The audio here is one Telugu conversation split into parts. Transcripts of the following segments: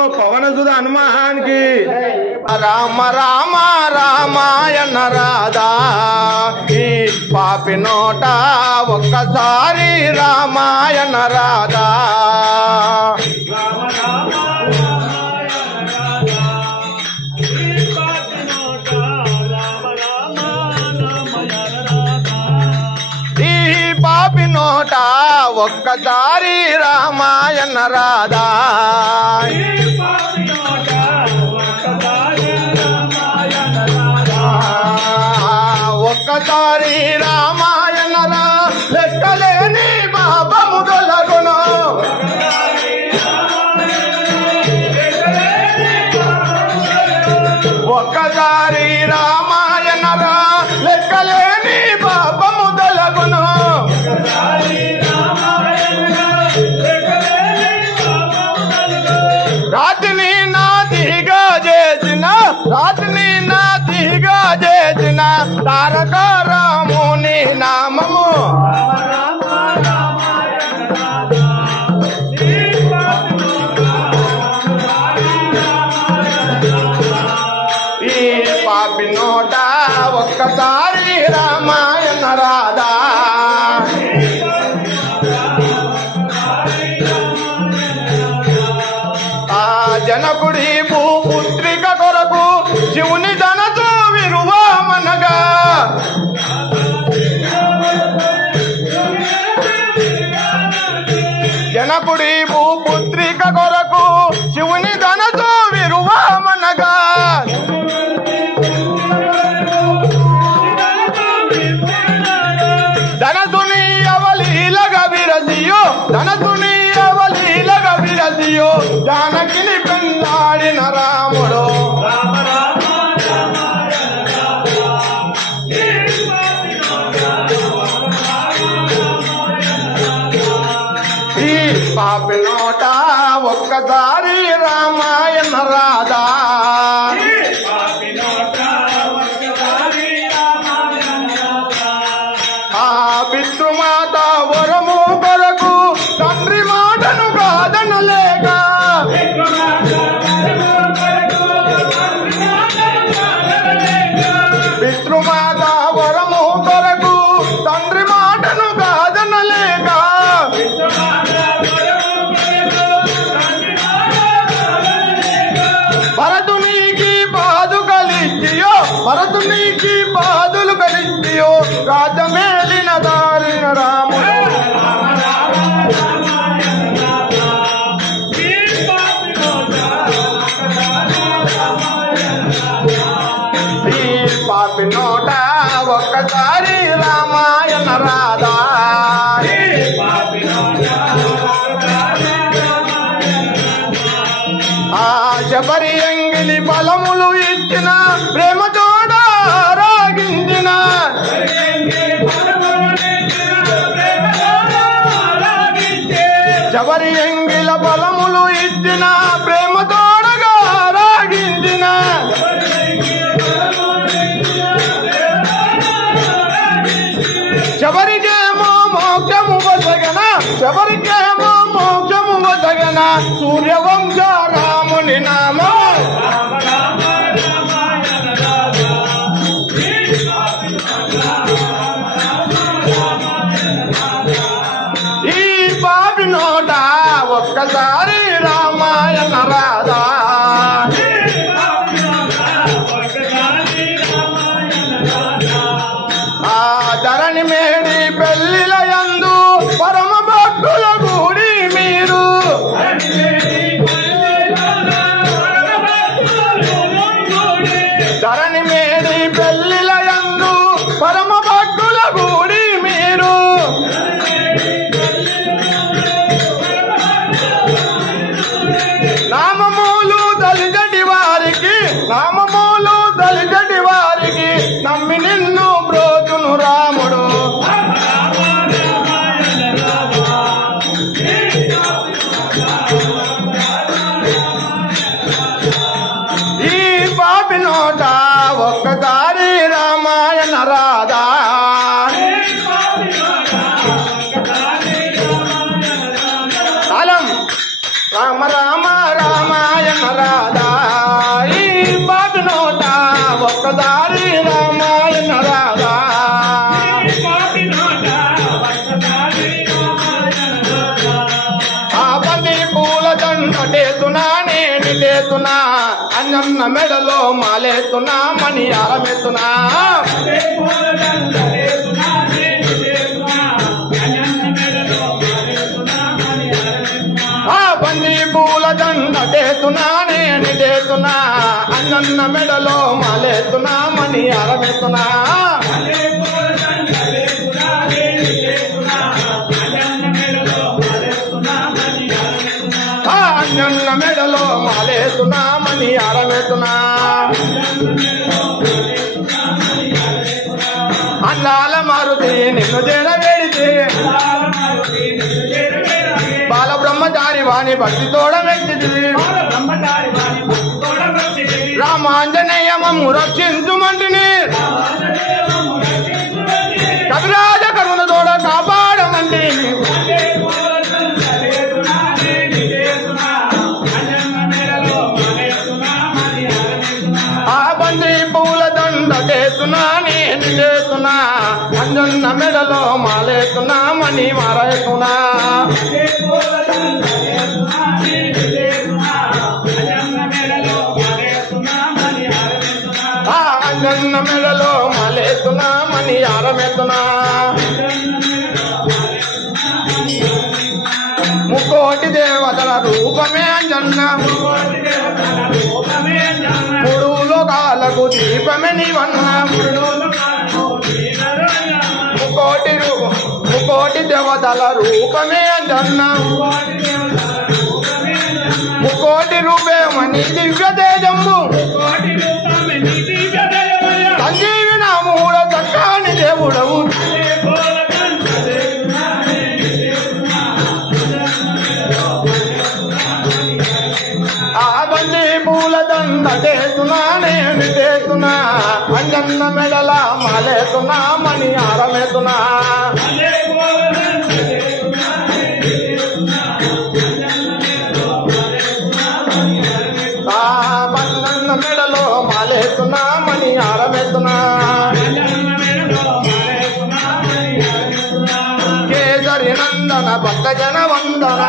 बोलो पवन सुत हनुमान की। राम राम रामायण राधा ఈ పాపి నోట ఒక్కసారి రామాయణ రాధా ఈ పాపి నోట ఒక్కసారి రామాయణ రాధా ఒక్కసారి రామాయణ లెక్కలేని పాపము తొలగును ఒక్కసారి రామాయణ లెక్కలేని పాపము తొలగును రాతిని నాతిగా చేసిన తారక రాముని నామము ఈ పాపి నోట ఒక్కసారి రామాయణ రాధా ఆ జనకుడి భూపుత్రిక కొరకు శివుని ధనతో విరువామనగా జనకుడి భూపుత్రిక కొరకు శివుని ధనతో విరువామనగా ధనసుని అవలీలగా విరసియో జానకిని పెందాడిన రాముడు ఈ పాపి నోట ఒక్కసారి రామాయణ రాధా ఆ పితృమాత వరము కొరకు తండ్రి మాటను కాదనలేక పితృమాత వరము కొరకు తండ్రి మాటను కాదనలేక భరతునికి పాదులు కలిసియో రాజమేలిన దారిన రాముడు ఈ పాపి నోట ఒక్కసారి రామాయణ రాధా ఆ శబరి ఎంగిలి ఫలములు ఇచ్చిన ప్రేమతోడ రాగించిన శబరి ఎంగిల ఫలములు ఇచ్చిన ప్రేమతోడగా రాగించిన శబరికేమో మోక్షము వసగన సూర్యవంశ రాముని నామం ఈ పాపి నోట ఒక్కసారి రామాయణ రాధా ఆ ధరణి మేడి పెళ్లిల యందు పరమ భక్తుల గుడి మీరు ధరణి మేడి పెళ్లిల యందు పరమ భక్తుల గుడి మీరు నామము రాదా ఈ బాబు నోట ఒక్కదారి రామాయణ రాదా ఆ బంతి పూల దండేతున్నా నేను లేతున్నా అన్నన్న మెడలో మాలేతున్నా మణి ఆరమెత్తున్నా బంది పూల దండేతున్నా నేను లేతున్నా అన్నన్న మెడలో మాలేతున్నా మణి ఆరమెత్తున్నా అన్నన్న మెడలో మాలేతున్నా మణి ఆరమెత్తున్నా అన్నాల మారుతి నిన్ను చేరవేడితే బాల బ్రహ్మచారి వాణి భక్తి తోడ వ్యక్తి రామాంజనేయ మమ్ము రక్షించుమంటిని కవిరాజ కరుణ తోడ కాపాడమంటి ఆ బంది పూల దండ చేస్తున్నా నేను చేస్తున్నా అంజన్న మెడలో మాలేస్తున్నా మణి మారేస్తున్నా అంజన్న మెడలో మాలేస్తున్నా మణి ఆరమెత్తున్నా ముకోటి దేవతల రూపమే అంజన్న మూడు లోకాలకు దీపమే నీవన్న ముకోటి దేవతల రూపమే అంజన్న ముకోటి రూపేమని దివ్య తేజంబు సంజీవి నామూడ చక్కాని దేవుడవు ఆ బంది పూల దండ చేస్తున్నా నేను చేస్తున్నా అంజన్న మెడల మాలేతున్నా మణి ఆరమెత్తున్నా అంజన్న మెడలో మాలేతున్నా మణి ఆరమెత్తున్నా కేసరి నందన భక్త జన వందన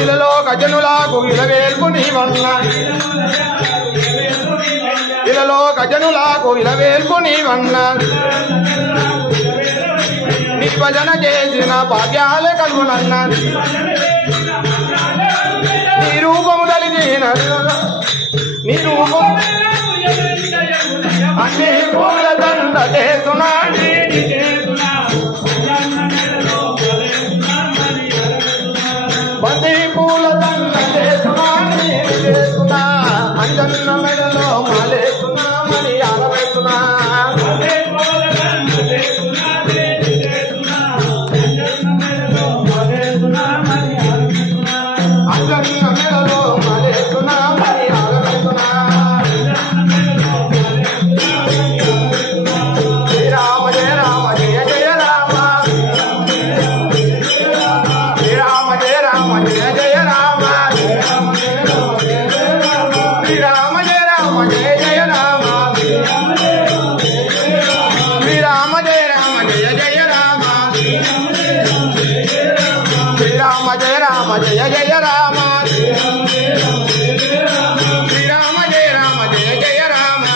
ఇలలో గజనులకు ఇలవేల్పు నీవన్న ఇలలో గజనులకు ఇలవేల్పు నీవన్న నీ భజన చేసిన భాగ్యాలే కలుగునన్న నీ రూపము కలిగిన నీ రూపం అన్ని పూల దండ చేస్తున్నా బంది పూల దండ చేస్తున్నా నేను చేస్తున్నా అంజన్న మెడలో మాలేస్తున్నా మణి ఆరమెత్తున్నా అంజన్న మెడలో మాలేస్తున్నా మణి ఆరమెత్తున్నా శ్రీరామ జయ రామ జయ జయ రామ శ్రీరామ జయ రామ జయ జయ రామ శ్రీరామ జయ రామ జయ జయ రామ శ్రీరామ జయ రామ జయ జయ రామ శ్రీరామ జయ రామ జయ జయ రామ శ్రీరామ జయ రామ జయ జయ రామ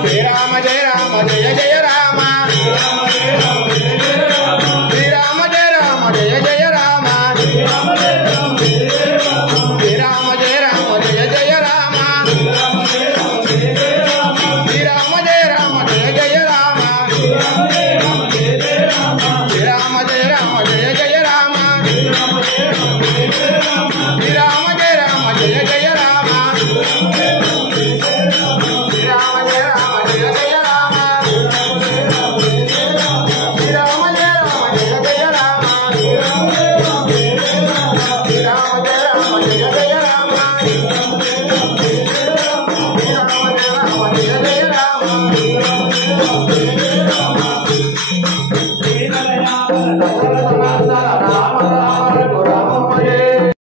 శ్రీరామ జయ రామ జయ జయ రామ శ్రీరామ జయ రామ జయ జయ రామ శ్రీరామ జయ రామ జయ జయ రామ శ్రీరామ జయ రామ జయ జయ రామ శ్రీరామ జయ రామ జయ జయ రామ శ్రీరామ జయ రామ జయ జయ రామ